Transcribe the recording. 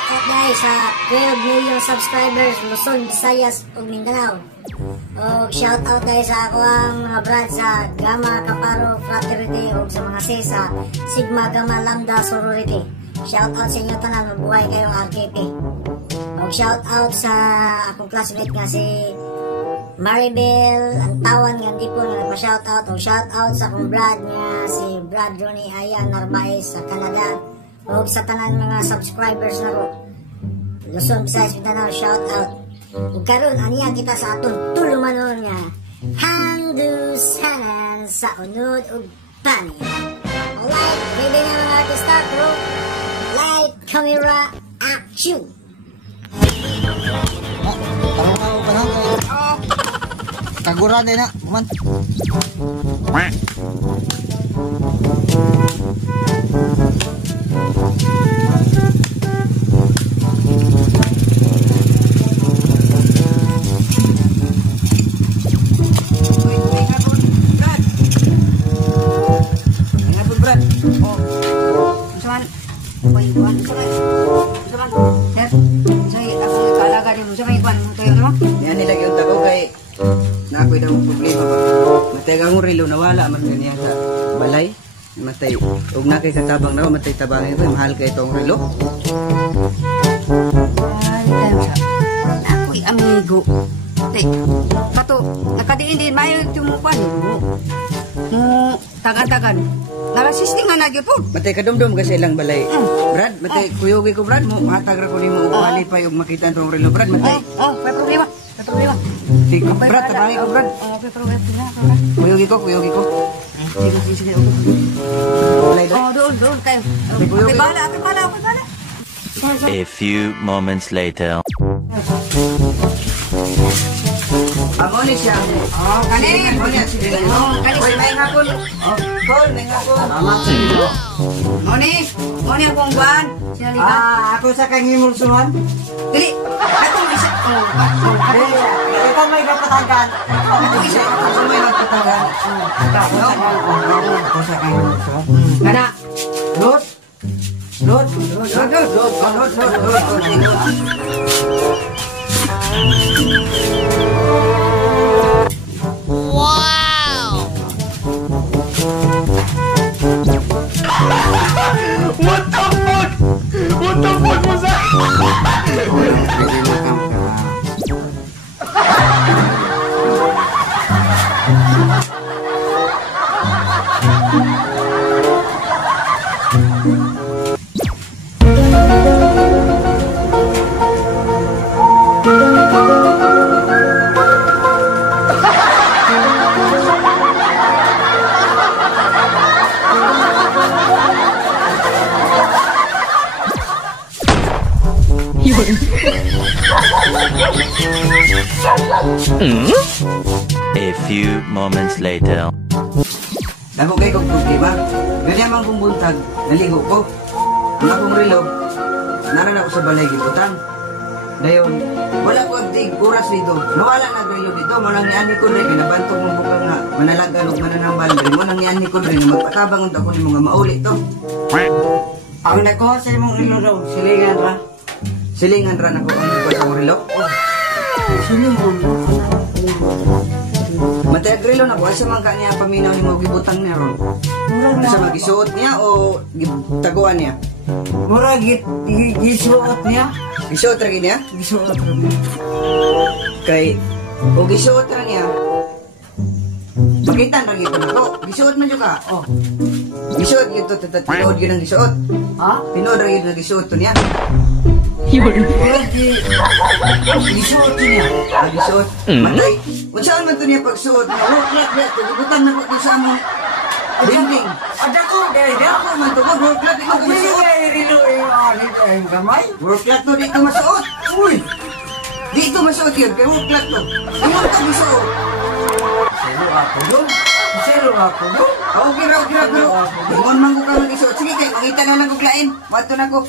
shout out guys sa 12 million subscribers Luzon, Visayas ug Mindanao. Og shout out guys sa ako ang mga brad sa Gamma Kaparo Fraternity ug sa mga sa Sigma Gamma Lambda Sorority. Shout out sa inyo tanan, mabuhay kayong RKP. Og shout out sa akong classmate nga si Maribel Antawan nga di po nga nagpa-shout out. Og shout out sa akong brad nga si Brad Ronnie Aya Narvaez sa Canada. Og sa tanan mga subscribers na ko Luzon, Visayas, Mindanao, shout out. Ug karon aniya kita sa aton tulumanon nga hangdusanan sa unod ug pani. Alright, ready na mga artista, bro. Light, camera, action. Kaguran din na, kuman. Nakoy daw problema ba. Matay ang relo nawala man kaniya sa balay. Matay ug nakay katabang na matay tabangin ko mahal kay itong relo. Ay, ako'y amigo. Kato, nakadiin din mayo tumupan mo tagan-tagan. Narasisting nga nagyod po. Matay kadumdum kasi ilang balay. Brad, matay kuyogi ko Brad mo. Mahatag ra ko nimo og malipay ug makita itong relo Brad matay. May problema. May problema. Tika Brad, tabangin ko Brad. May problema. Kuyogi ko. Sige. Doon kayo. Ape bala. A few moments later. Amo ni siya. Kanin. Oy, may hapon. May hapon. Moni akong buwan. Ako sa kanyang mulsuhan. Dili, atong isa. Ikaw may kapatagan. Ako may nagtatagan. Ako sa kanyang mulsuhan. Kana. Lot. What the fuck? What the fuck was that? A few moments later. Dako kay kong problema. Ganyan man kong buntag, naligo ko. Ang akong relo, narana ko sa balay gibutan. Dayon, wala ko agtig oras dito. Nawala na relo dito. Manang niani ko rin, kinabantong mong bukang nga. Manalagan o mananambal. Manang niani ko rin, magpatabang ang ako ni mga mauli to. Ang nakuha sa imong relo daw, silingan ra. Silingan ra na ko ang akong relo. Silingan ra. Matay relo na ko, asa man ka niya paminaw ni mga gibutang niya ron. Asa magisuot niya o taguan niya? Mura gisuot niya. Gisuot ra niya? Gisuot ra. Kay o gisuot ra niya. Pakitan ra gito nako. Gisuot man jud ka. Oh. Gisuot gito tinood gyud ang gisuot. Ha? Tinood ra gyud ang gisuot to niya. Gisuot niya. Gisuot. Matay. Unsaan man to niya pagsuot niya? Worklat niya. Gibutan na ko sa among building. Ada ko dai Ako man to worklat di ko masuot. relo ang gamay. Worklat to di ko masuot. Uy. Di ko masuot yun. Kay worklat to. Imo to gisuot. Siro ako do. Okay raw. Ingon man ko ka mag-isuot. Sige kay makita na lang kong lain. Wato na ko.